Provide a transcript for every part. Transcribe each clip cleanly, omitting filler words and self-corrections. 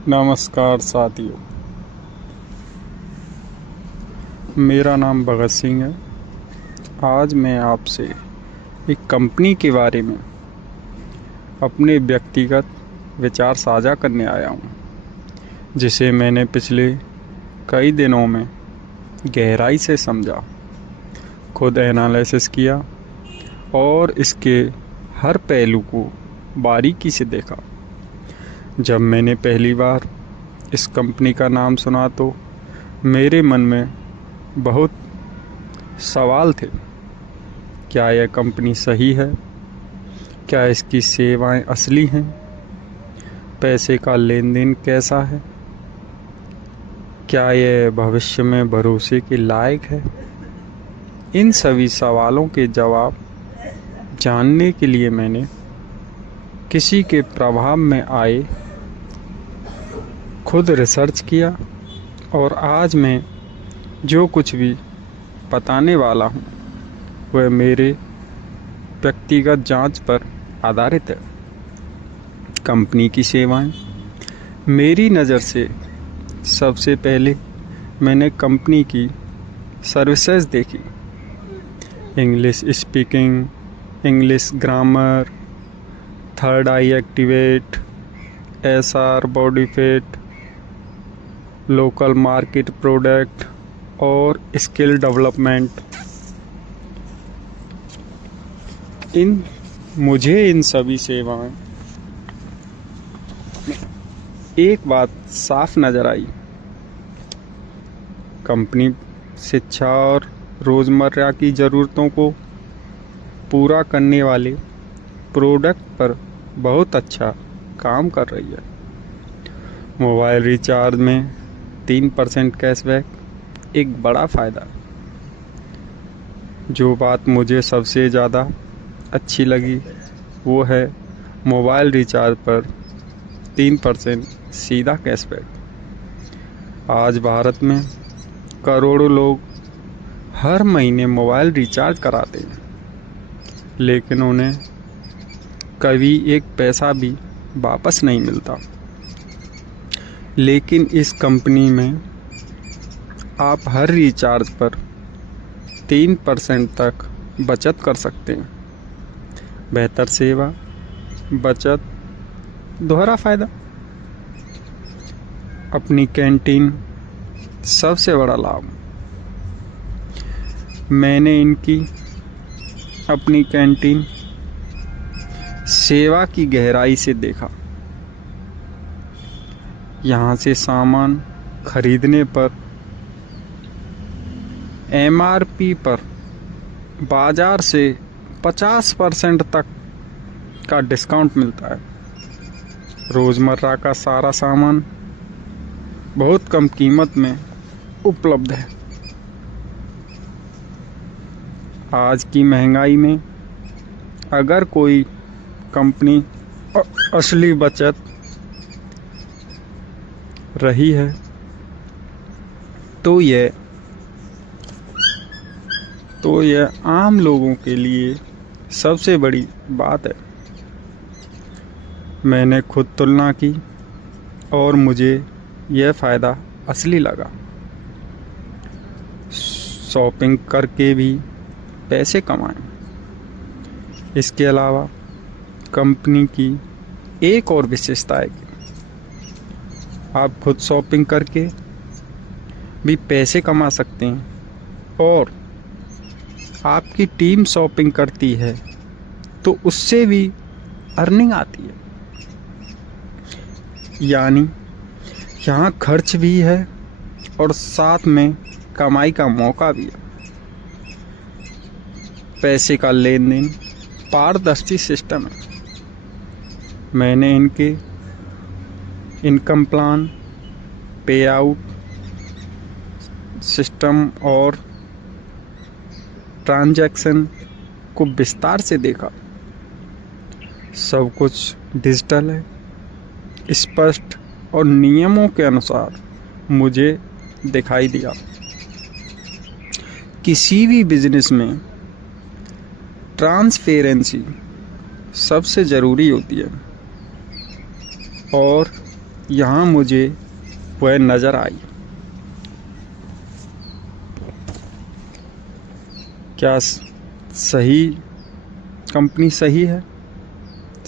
नमस्कार साथियों, मेरा नाम भगत सिंह है। आज मैं आपसे एक कंपनी के बारे में अपने व्यक्तिगत विचार साझा करने आया हूँ, जिसे मैंने पिछले कई दिनों में गहराई से समझा, खुद एनालिसिस किया और इसके हर पहलू को बारीकी से देखा। जब मैंने पहली बार इस कंपनी का नाम सुना तो मेरे मन में बहुत सवाल थे। क्या यह कंपनी सही है? क्या इसकी सेवाएं असली हैं? पैसे का लेन देन कैसा है? क्या यह भविष्य में भरोसे के लायक है? इन सभी सवालों के जवाब जानने के लिए मैंने किसी के प्रभाव में आए खुद रिसर्च किया, और आज मैं जो कुछ भी बताने वाला हूँ वह मेरे व्यक्तिगत जांच पर आधारित है। कंपनी की सेवाएं। मेरी नज़र से सबसे पहले मैंने कंपनी की सर्विसेज देखी। English speaking, English grammar, third eye activate, SR body fit, local market product और स्किल डेवलपमेंट। मुझे इन सभी सेवाएं एक बात साफ नज़र आई। कंपनी शिक्षा और रोज़मर्रा की ज़रूरतों को पूरा करने वाले प्रोडक्ट पर बहुत अच्छा काम कर रही है। मोबाइल रिचार्ज में 3% कैशबैक एक बड़ा फ़ायदा है। जो बात मुझे सबसे ज़्यादा अच्छी लगी वो है मोबाइल रिचार्ज पर 3% सीधा कैशबैक। आज भारत में करोड़ों लोग हर महीने मोबाइल रिचार्ज कराते हैं, लेकिन उन्हें कभी एक पैसा भी वापस नहीं मिलता। लेकिन इस कंपनी में आप हर रिचार्ज पर 3% तक बचत कर सकते हैं। बेहतर सेवा, बचत, दोहरा फ़ायदा। अपनी कैंटीन सबसे बड़ा लाभ। मैंने इनकी अपनी कैंटीन सेवा की गहराई से देखा। यहाँ से सामान खरीदने पर MRP पर बाज़ार से 50% तक का डिस्काउंट मिलता है। रोज़मर्रा का सारा सामान बहुत कम कीमत में उपलब्ध है। आज की महंगाई में अगर कोई कंपनी असली बचत रही है तो यह आम लोगों के लिए सबसे बड़ी बात है। मैंने खुद तुलना की और मुझे यह फ़ायदा असली लगा। शॉपिंग करके भी पैसे कमाएं। इसके अलावा कंपनी की एक और विशेषता है कि आप खुद शॉपिंग करके भी पैसे कमा सकते हैं, और आपकी टीम शॉपिंग करती है तो उससे भी अर्निंग आती है। यानी यहाँ खर्च भी है और साथ में कमाई का मौका भी है। पैसे का लेन देन पारदर्शी सिस्टम है। मैंने इनके इनकम प्लान, पे आउट सिस्टम और ट्रांजैक्शन को विस्तार से देखा। सब कुछ डिजिटल है, स्पष्ट और नियमों के अनुसार मुझे दिखाई दिया। किसी भी बिजनेस में ट्रांसपेरेंसी सबसे ज़रूरी होती है, और यहाँ मुझे वह नज़र आई। क्या सही कंपनी सही है?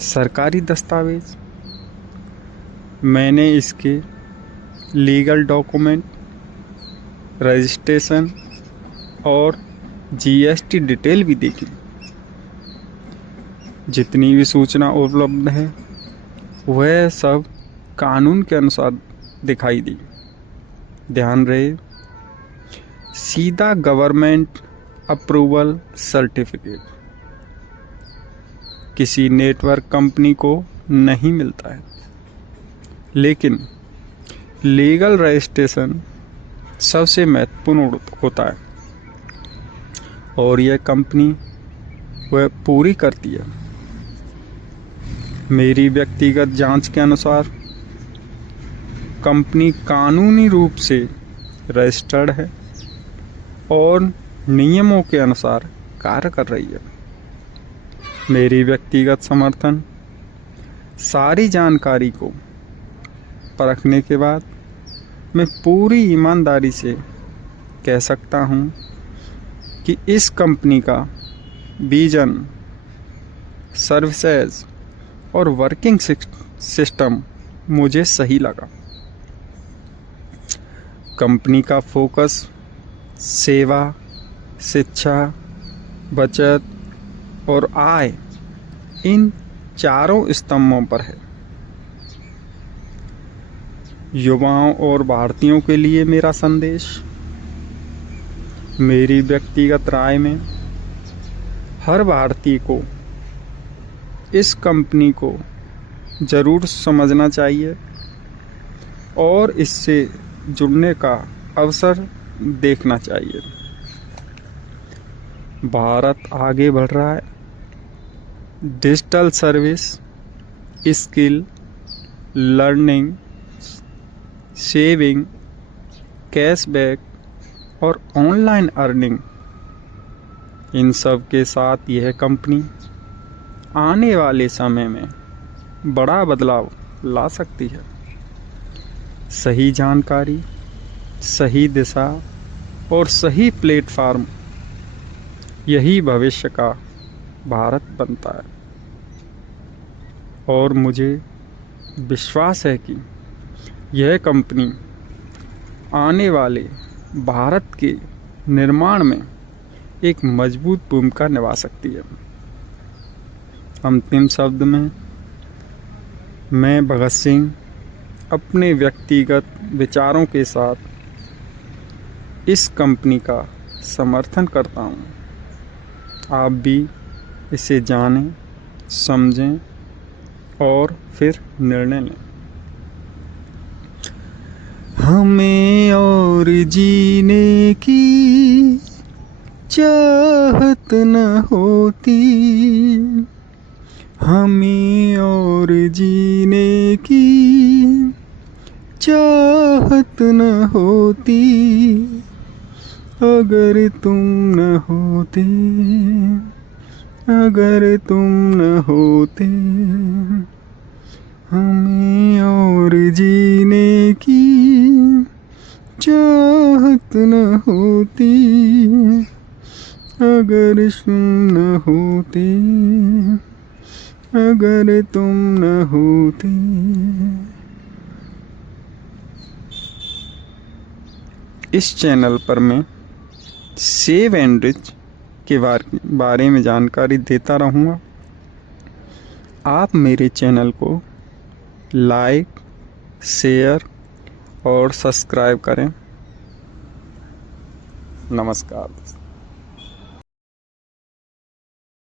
सरकारी दस्तावेज, मैंने इसके लीगल डॉक्यूमेंट, रजिस्ट्रेशन और जीएसटी डिटेल भी देखी। जितनी भी सूचना उपलब्ध है वह सब कानून के अनुसार दिखाई दी। ध्यान रहे, सीधा गवर्नमेंट अप्रूवल सर्टिफिकेट किसी नेटवर्क कंपनी को नहीं मिलता है, लेकिन लीगल रजिस्ट्रेशन सबसे महत्वपूर्ण होता है और यह कंपनी वह पूरी करती है। मेरी व्यक्तिगत जांच के अनुसार कंपनी कानूनी रूप से रजिस्टर्ड है और नियमों के अनुसार कार्य कर रही है। मेरी व्यक्तिगत समर्थन सारी जानकारी को परखने के बाद मैं पूरी ईमानदारी से कह सकता हूँ कि इस कंपनी का विजन, सर्विसेज और वर्किंग सिस्टम मुझे सही लगा। कंपनी का फोकस सेवा, शिक्षा, बचत और आय, इन चारों स्तंभों पर है। युवाओं और भारतीयों के लिए मेरा संदेश, मेरी व्यक्तिगत राय में हर भारतीय को इस कंपनी को ज़रूर समझना चाहिए और इससे जुड़ने का अवसर देखना चाहिए। भारत आगे बढ़ रहा है। Digital service, skill, learning, saving, cashback और ऑनलाइन अर्निंग, इन सब के साथ यह कंपनी आने वाले समय में बड़ा बदलाव ला सकती है। सही जानकारी, सही दिशा और सही प्लेटफॉर्म, यही भविष्य का भारत बनता है। और मुझे विश्वास है कि यह कंपनी आने वाले भारत के निर्माण में एक मजबूत भूमिका निभा सकती है। अंतिम शब्द में मैं भगत सिंह अपने व्यक्तिगत विचारों के साथ इस कंपनी का समर्थन करता हूँ। आप भी इसे जानें, समझें और फिर निर्णय लें। हमें और जीने की चाहत न होती, हमें और जीने की चाहत न होती, अगर तुम न होते, अगर तुम न होते, हमें और जीने की चाहत न होती, अगर तुम न होते, अगर तुम न होते। इस चैनल पर मैं सेव एंड रिच के बारे में जानकारी देता रहूँगा। आप मेरे चैनल को लाइक, शेयर और सब्सक्राइब करें। नमस्कार।